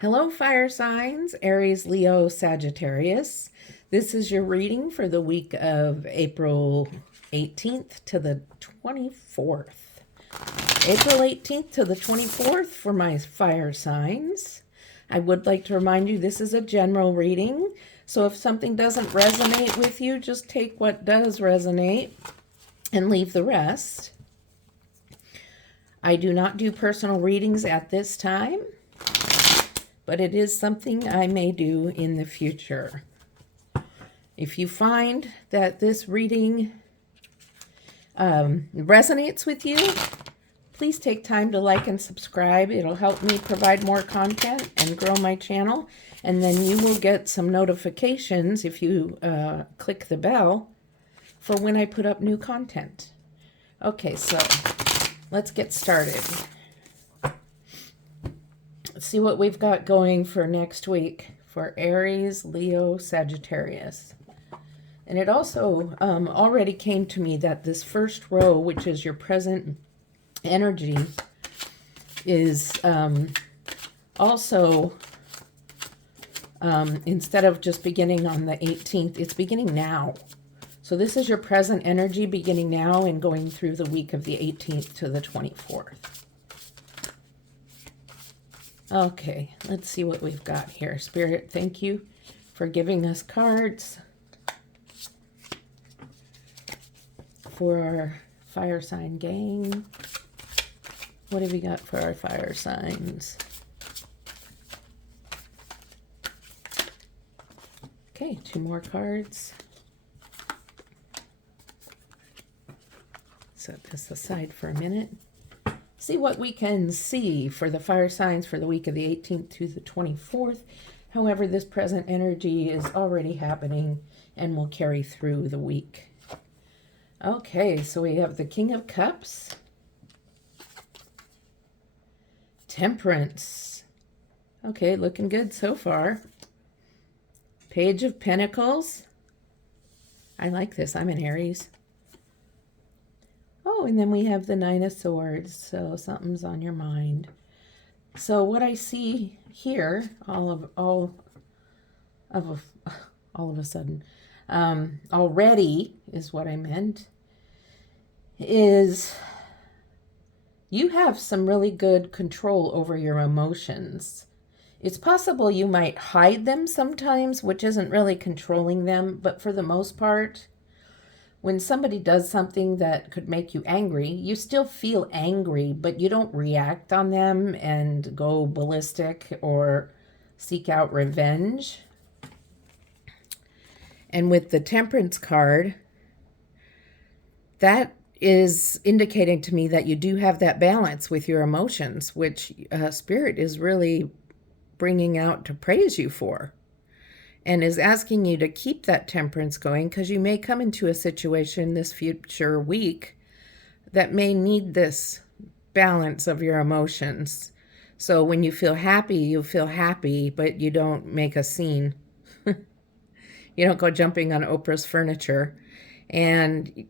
Hello, fire signs, Aries, Leo, Sagittarius. This is your reading for the week of April 18th to the 24th. April 18th to the 24th for my fire signs. I would like to remind you this is a general reading, so if something doesn't resonate with you, just take what does resonate and leave the rest. I do not do personal readings at this time, but it is something I may do in the future. If you find that this reading resonates with you, please take time to like and subscribe. It'll help me provide more content and grow my channel. And then you will get some notifications if you click the bell for when I put up new content. Okay, so let's get started. Let's see what we've got going for next week for Aries, Leo, Sagittarius. And it also already came to me that this first row, which is your present energy, is also, instead of just beginning on the 18th, it's beginning now. So this is your present energy beginning now and going through the week of the 18th to the 24th. Okay, let's see what we've got here. Spirit, thank you for giving us cards for our fire sign gang. What have we got for our fire signs? Okay, 2 more cards. Set this aside for a minute. See what we can see for the fire signs for the week of the 18th to the 24th. However, this present energy is already happening and will carry through the week. Okay, so we have the King of Cups, Temperance. Okay, looking good so far. Page of Pentacles. I like this. I'm an Aries. Oh, and then we have the Nine of Swords, so something's on your mind. So what I see here, all of a sudden, already is what I meant, is you have some really good control over your emotions. It's possible you might hide them sometimes, which isn't really controlling them, but for the most part, when somebody does something that could make you angry, you still feel angry, but you don't react on them and go ballistic or seek out revenge. And with the Temperance card, that is indicating to me that you do have that balance with your emotions, which Spirit is really bringing out to praise you for. And is asking you to keep that temperance going because you may come into a situation this future week that may need this balance of your emotions. So when you feel happy, you feel happy, but you don't make a scene. You don't go jumping on Oprah's furniture. And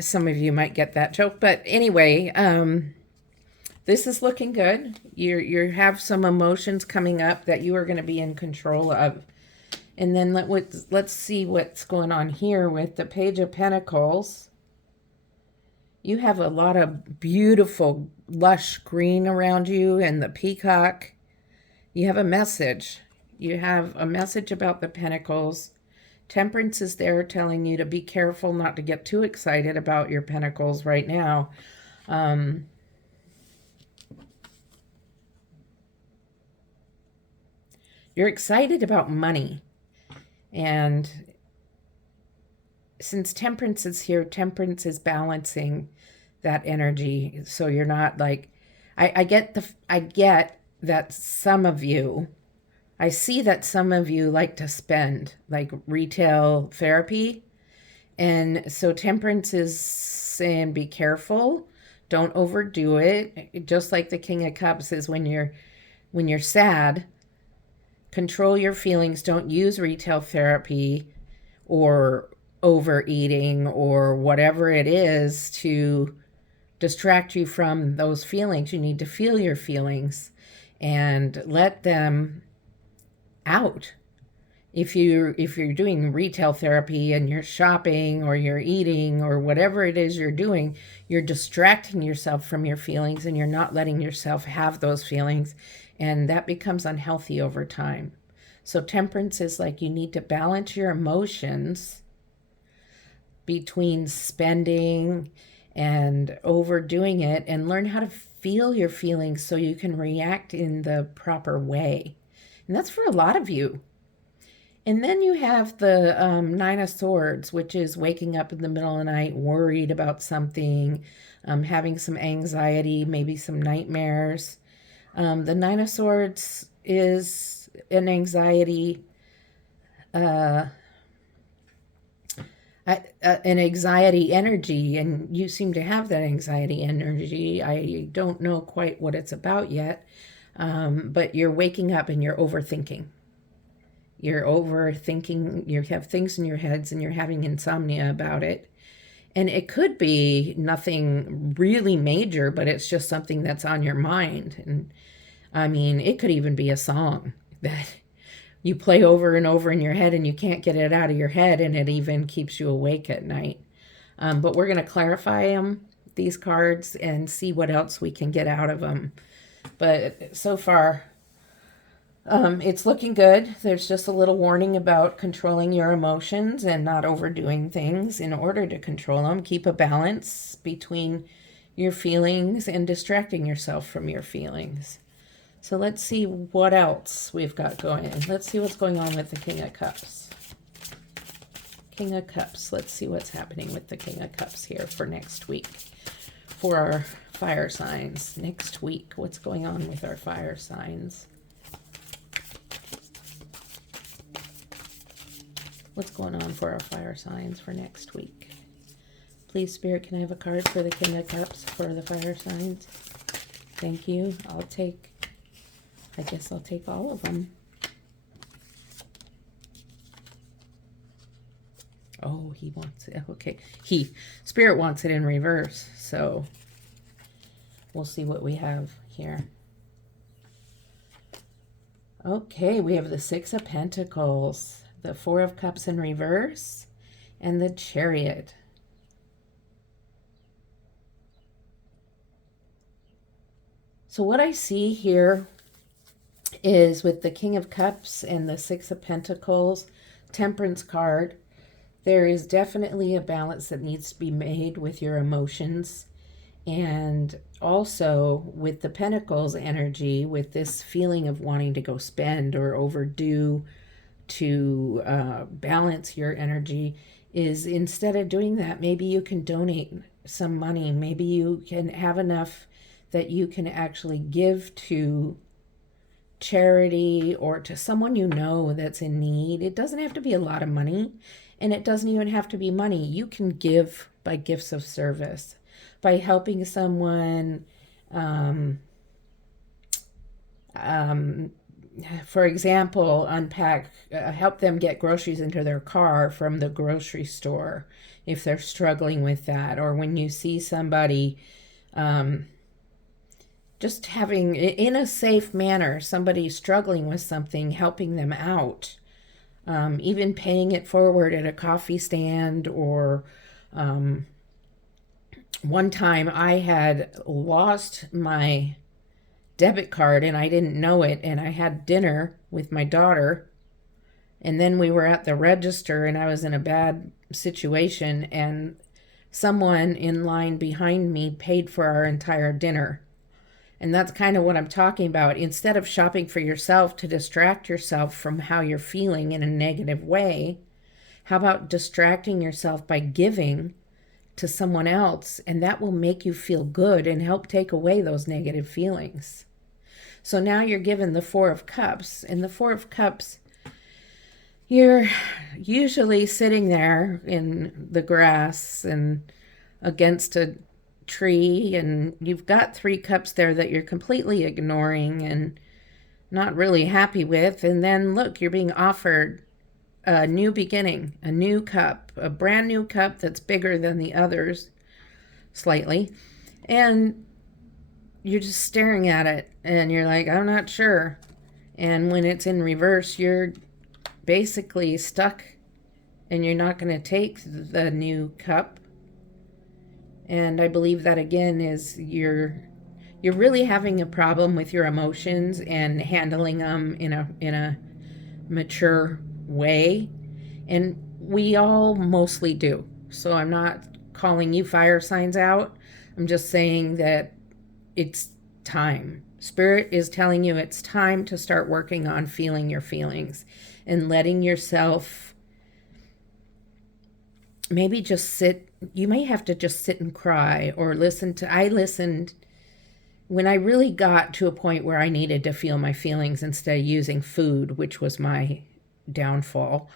some of you might get that joke. But anyway, this is looking good. You have some emotions coming up that you are going to be in control of. And then let's see what's going on here with the Page of Pentacles. You have a lot of beautiful, lush green around you and the peacock. You have a message. You have a message about the Pentacles. Temperance is there telling you to be careful not to get too excited about your Pentacles right now. You're excited about money. And since Temperance is here, Temperance is balancing that energy. So you're not like, I get that some of you, I see that some of you like to spend, like retail therapy. And so Temperance is saying be careful, don't overdo it. Just like the King of Cups is when you're sad, control your feelings. Don't use retail therapy or overeating or whatever it is to distract you from those feelings. You need to feel your feelings. and let them out. If you're doing retail therapy and you're shopping or you're eating or whatever it is you're doing, you're distracting yourself from your feelings and you're not letting yourself have those feelings, and that becomes unhealthy over time. So temperance is like you need to balance your emotions between spending and overdoing it, and learn how to feel your feelings so you can react in the proper way. And that's for a lot of you. And then you have the Nine of Swords, which is waking up in the middle of the night worried about something, having some anxiety, maybe some nightmares. The Nine of Swords is an anxiety energy, and you seem to have that anxiety energy. I don't know quite what it's about yet, but you're waking up and you're overthinking. You have things in your heads and you're having insomnia about it. And it could be nothing really major, but it's just something that's on your mind. And I mean, it could even be a song that you play over and over in your head and you can't get it out of your head, and it even keeps you awake at night. But we're going to clarify these cards, and see what else we can get out of them. But so far, it's looking good. There's just a little warning about controlling your emotions and not overdoing things in order to control them. Keep a balance between your feelings and distracting yourself from your feelings. So let's see what else we've got going. Let's see what's going on with the King of Cups. King of Cups. Let's see what's happening with the King of Cups here for next week. For our fire signs next week. What's going on with our fire signs? What's going on for our fire signs for next week? Please, Spirit, can I have a card for the King of Cups for the fire signs? Thank you. I guess I'll take all of them. Oh, he wants it. Okay. Spirit wants it in reverse. So we'll see what we have here. Okay, we have the Six of Pentacles, the Four of Cups in reverse, and the Chariot. So what I see here is with the King of Cups and the Six of Pentacles, Temperance card, there is definitely a balance that needs to be made with your emotions. And also with the Pentacles energy, with this feeling of wanting to go spend or overdo to balance your energy, is instead of doing that, maybe you can donate some money. Maybe you can have enough that you can actually give to charity or to someone you know that's in need. It doesn't have to be a lot of money, and it doesn't even have to be money. You can give by gifts of service, by helping someone, for example, help them get groceries into their car from the grocery store if they're struggling with that. Or when you see somebody, just having, in a safe manner, somebody struggling with something, helping them out, even paying it forward at a coffee stand. Or one time I had lost my debit card and I didn't know it, and I had dinner with my daughter, and then we were at the register and I was in a bad situation, and someone in line behind me paid for our entire dinner. And that's kind of what I'm talking about. Instead of shopping for yourself to distract yourself from how you're feeling in a negative way, how about distracting yourself by giving to someone else, and that will make you feel good and help take away those negative feelings. So now you're given the Four of Cups, and the Four of Cups, you're usually sitting there in the grass and against a tree, and you've got three cups there that you're completely ignoring and not really happy with. And then look, you're being offered a new beginning, a new cup, a brand new cup that's bigger than the others slightly. And you're just staring at it and you're like, I'm not sure. And when it's in reverse, you're basically stuck and you're not going to take the new cup. And I believe that again is you're really having a problem with your emotions and handling them in a mature way. And we all mostly do. So I'm not calling you fire signs out. I'm just saying that it's time. Spirit is telling you it's time to start working on feeling your feelings and letting yourself maybe just sit. You may have to just sit and cry or listen to. I listened when I really got to a point where I needed to feel my feelings instead of using food, which was my downfall.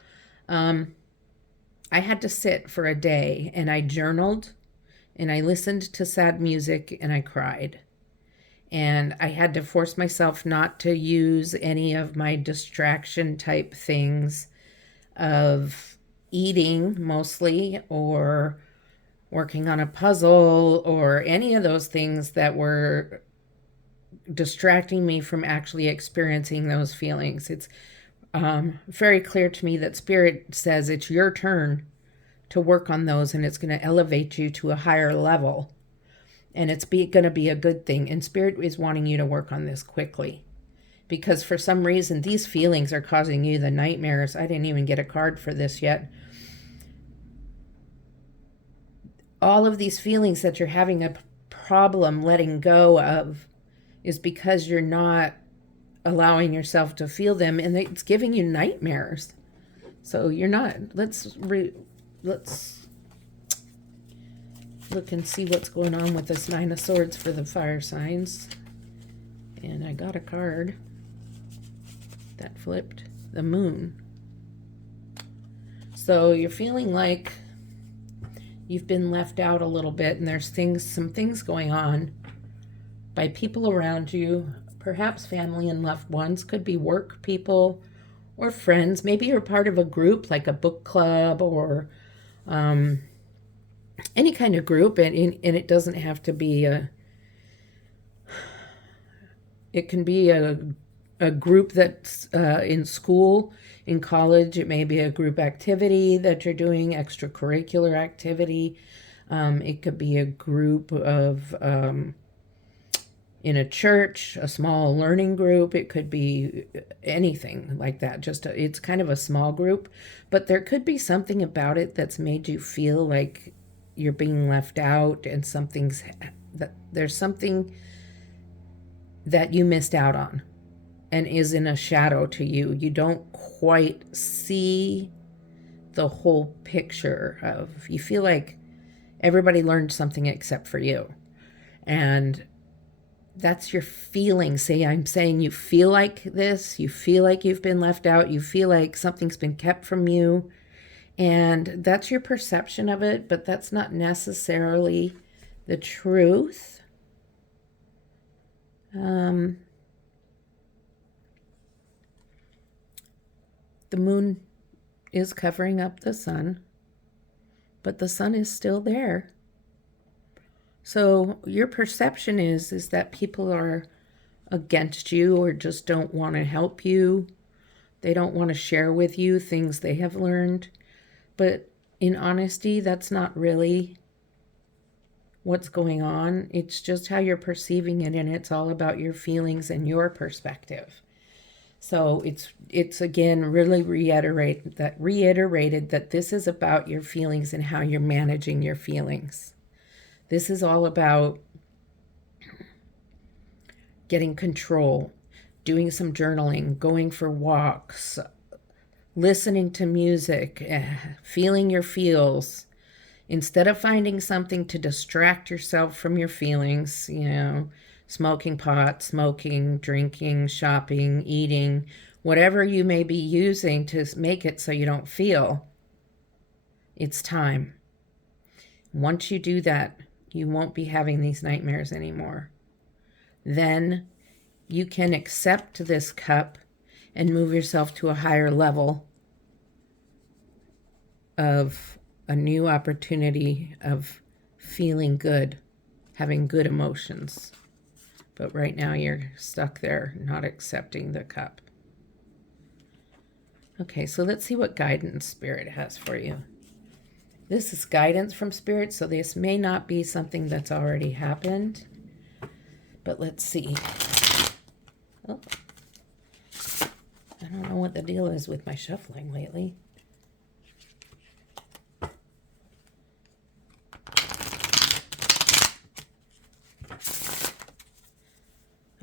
I had to sit for a day and I journaled and I listened to sad music and I cried. And I had to force myself not to use any of my distraction type things of eating mostly or working on a puzzle or any of those things that were distracting me from actually experiencing those feelings. It's very clear to me that Spirit says it's your turn to work on those and it's going to elevate you to a higher level. And it's going to be a good thing. And Spirit is wanting you to work on this quickly. Because for some reason, these feelings are causing you the nightmares. I didn't even get a card for this yet. All of these feelings that you're having a problem letting go of is because you're not allowing yourself to feel them, and it's giving you nightmares. So you're not. Let's look and see what's going on with this Nine of Swords for the fire signs. And I got a card that flipped, the Moon. So you're feeling like you've been left out a little bit, and there's some things going on by people around you, perhaps family and loved ones, could be work people or friends. Maybe you're part of a group like a book club or any kind of group, and it doesn't have to be it can be a group that's in school, in college. It may be a group activity that you're doing, extracurricular activity. It could be a group of in a church, a small learning group. It could be anything like that. It's kind of a small group, but there could be something about it that's made you feel like you're being left out, and there's something that you missed out on and is in a shadow to you. You don't quite see the whole picture of, you feel like everybody learned something except for you. And that's your feeling. I'm saying you feel like this, you feel like you've been left out, you feel like something's been kept from you. And that's your perception of it, but that's not necessarily the truth. The moon is covering up the sun, but the sun is still there. So your perception is that people are against you or just don't want to help you. They don't want to share with you things they have learned. But in honesty, that's not really what's going on. It's just how you're perceiving it, and it's all about your feelings and your perspective. So it's again really reiterated that this is about your feelings and how you're managing your feelings. This is all about getting control, doing some journaling, going for walks, listening to music, feeling your feels. Instead of finding something to distract yourself from your feelings, smoking pot, smoking, drinking, shopping, eating, whatever you may be using to make it so you don't feel, it's time. Once you do that, you won't be having these nightmares anymore. Then you can accept this cup and move yourself to a higher level of a new opportunity of feeling good, having good emotions. But right now you're stuck there, not accepting the cup. Okay, so let's see what guidance Spirit has for you. This is guidance from Spirit, so this may not be something that's already happened. But let's see. Oh, I don't know what the deal is with my shuffling lately.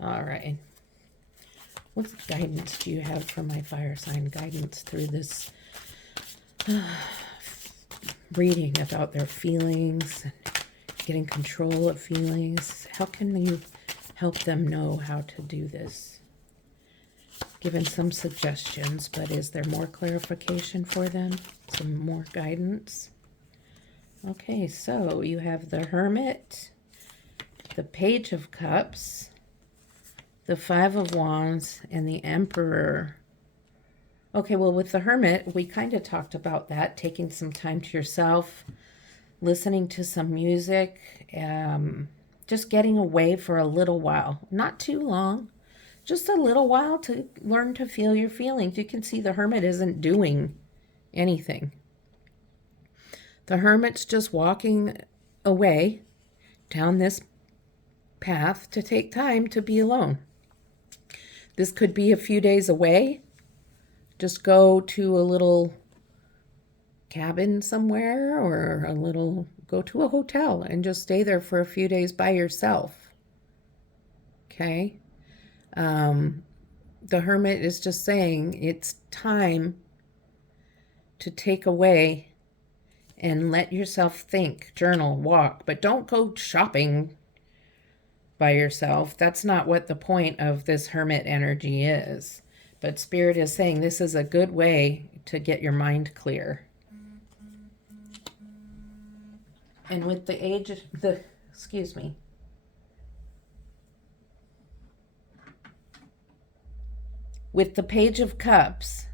All right. What guidance do you have for my fire sign? Guidance through this reading about their feelings, getting control of feelings. How can you help them know how to do this? Given some suggestions, but is there more clarification for them? Some more guidance? Okay, so you have the Hermit, the Page of Cups, the Five of Wands, and the Emperor. Okay, well, with the Hermit, we kind of talked about that, taking some time to yourself, listening to some music, just getting away for a little while. Not too long, just a little while to learn to feel your feelings. You can see the Hermit isn't doing anything. The Hermit's just walking away down this path to take time to be alone. This could be a few days away. Just go to a little cabin somewhere or go to a hotel and just stay there for a few days by yourself. Okay? The Hermit is just saying it's time to take away and let yourself think, journal, walk, but don't go shopping by yourself. That's not what the point of this Hermit energy is. But Spirit is saying this is a good way to get your mind clear. And with the with the Page of Cups,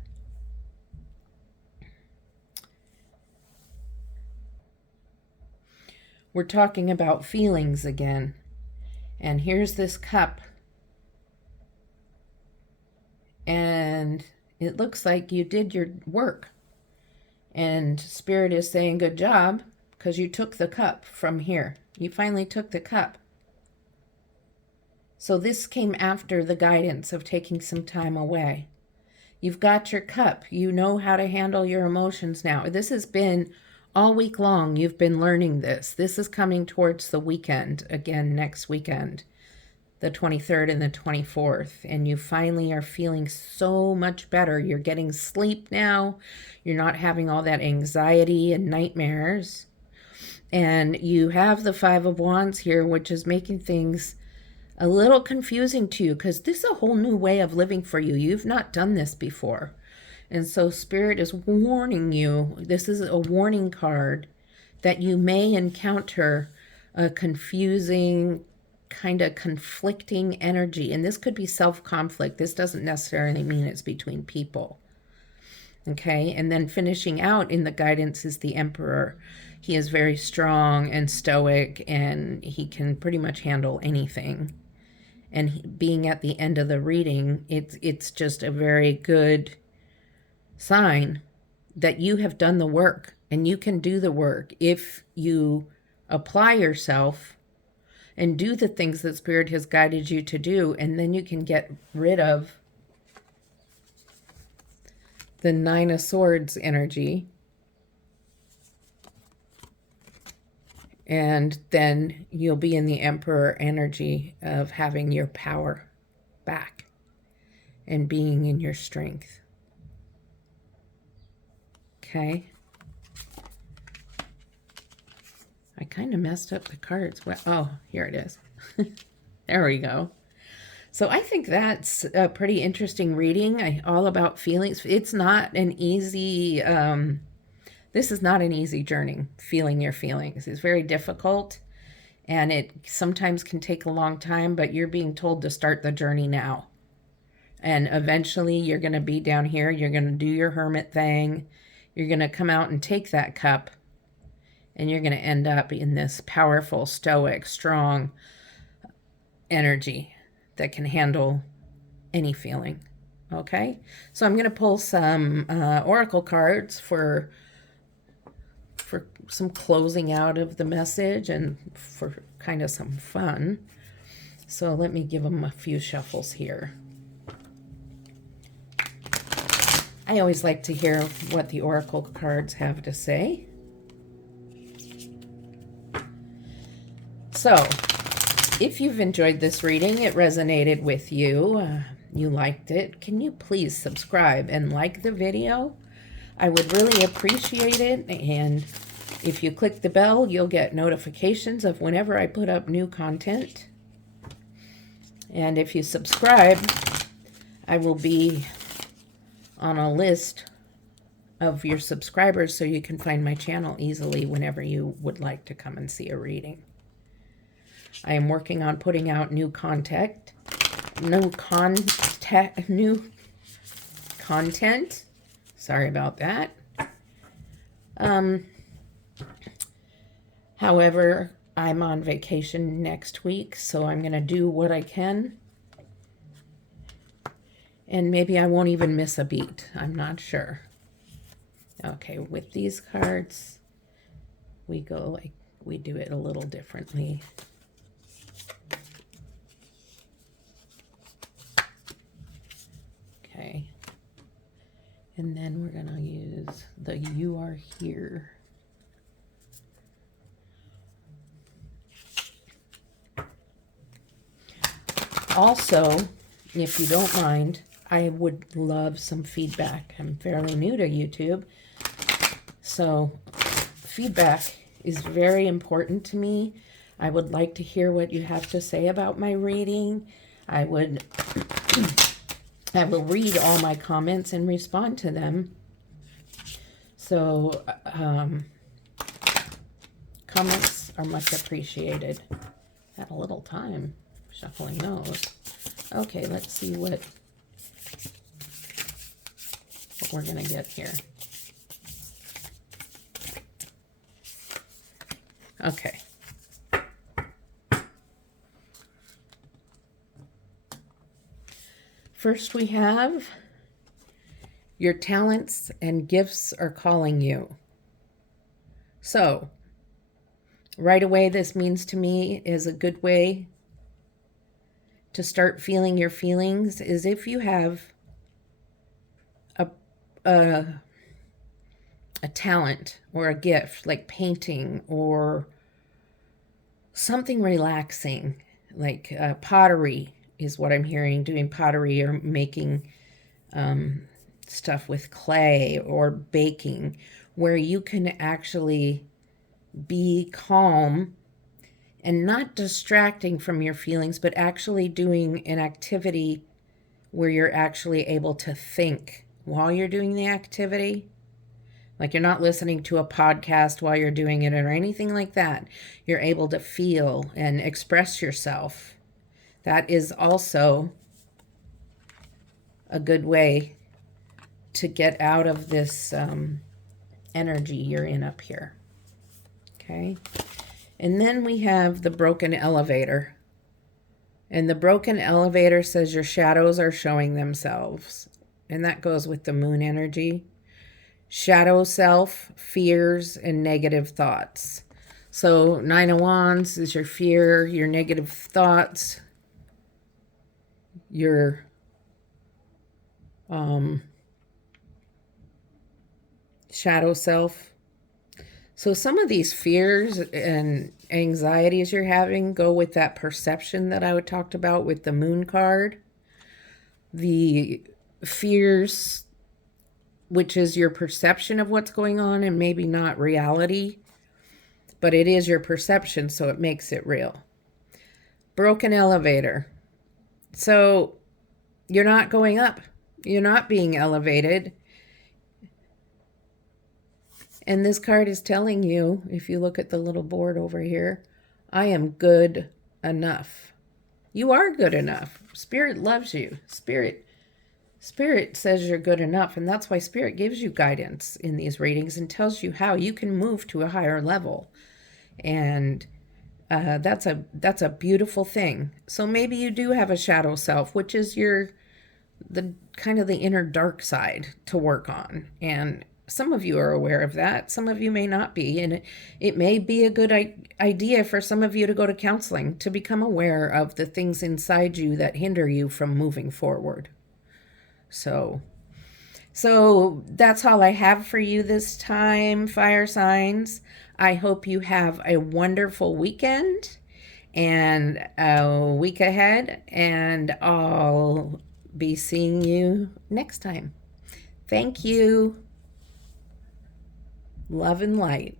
we're talking about feelings again. And here's this cup. And it looks like you did your work. And Spirit is saying good job because you took the cup from here. You finally took the cup. So this came after the guidance of taking some time away. You've got your cup. You know how to handle your emotions now. This has been all week long. You've been learning this. This is coming towards the weekend, again, next weekend, the 23rd and the 24th. And you finally are feeling so much better. You're getting sleep now. You're not having all that anxiety and nightmares. And you have the Five of Wands here, which is making things a little confusing to you because this is a whole new way of living for you. You've not done this before. And so Spirit is warning you. This is a warning card that you may encounter a confusing, kind of conflicting energy. And this could be self-conflict. This doesn't necessarily mean it's between people. Okay, and then finishing out in the guidance is the Emperor. He is very strong and stoic, and he can pretty much handle anything. And being at the end of the reading, it's just a very good sign that you have done the work, and you can do the work if you apply yourself and do the things that Spirit has guided you to do, and then you can get rid of the Nine of Swords energy. And then you'll be in the Emperor energy of having your power back and being in your strength. Okay. I kind of messed up the cards. Well, oh, here it is. There we go. So I think that's a pretty interesting reading. All about feelings. It's not an easy... this is not an easy journey, feeling your feelings. It's very difficult, and it sometimes can take a long time, but you're being told to start the journey now. And eventually you're going to be down here. You're going to do your Hermit thing. You're going to come out and take that cup, and you're going to end up in this powerful, stoic, strong, energy that can handle any feeling. Okay, so I'm going to pull some oracle cards for some closing out of the message and for kind of some fun. So let me give them a few shuffles here. I always like to hear what the oracle cards have to say. So, if you've enjoyed this reading, it resonated with you, you liked it, can you please subscribe and like the video? I would really appreciate it, and if you click the bell, you'll get notifications of whenever I put up new content. And if you subscribe, I will be on a list of your subscribers so you can find my channel easily whenever you would like to come and see a reading. I am working on putting out new content. Sorry about that. However, I'm on vacation next week, so I'm going to do what I can. And maybe I won't even miss a beat. I'm not sure. Okay, with these cards, we do it a little differently. Okay. And then we're going to use the You Are Here. Also, if you don't mind, I would love some feedback. I'm fairly new to YouTube, so feedback is very important to me. I would like to hear what you have to say about my reading. I will read all my comments and respond to them. So comments are much appreciated. Had a little time shuffling those. Okay, let's see what we're gonna get here. Okay. First we have your talents and gifts are calling you. So, right away, this means to me is a good way to start feeling your feelings is if you have a talent or a gift like painting or something relaxing like pottery is what I'm hearing, doing pottery or making stuff with clay or baking, where you can actually be calm and not distracting from your feelings, but actually doing an activity where you're actually able to think while you're doing the activity. Like you're not listening to a podcast while you're doing it or anything like that. You're able to feel and express yourself. That is also a good way to get out of this energy you're in up here. Okay. And then we have the broken elevator. And the broken elevator says your shadows are showing themselves. And that goes with the moon energy. Shadow self, fears, and negative thoughts. So 9 of Wands is your fear, your negative thoughts, your shadow self. So some of these fears and anxieties you're having go with that perception that I talked about with the moon card. The fears, which is your perception of what's going on and maybe not reality, but it is your perception, so it makes it real. Broken elevator. So you're not going up. You're not being elevated. And this card is telling you, if you look at the little board over here, I am good enough. You are good enough. Spirit loves you. Spirit says you're good enough, and that's why Spirit gives you guidance in these readings and tells you how you can move to a higher level. And That's a beautiful thing. So maybe you do have a shadow self, which is the kind of the inner dark side to work on. And some of you are aware of that. Some of you may not be. And it may be a good idea for some of you to go to counseling to become aware of the things inside you that hinder you from moving forward. So that's all I have for you this time, fire signs. I hope you have a wonderful weekend and a week ahead, and I'll be seeing you next time. Thank you. Love and light.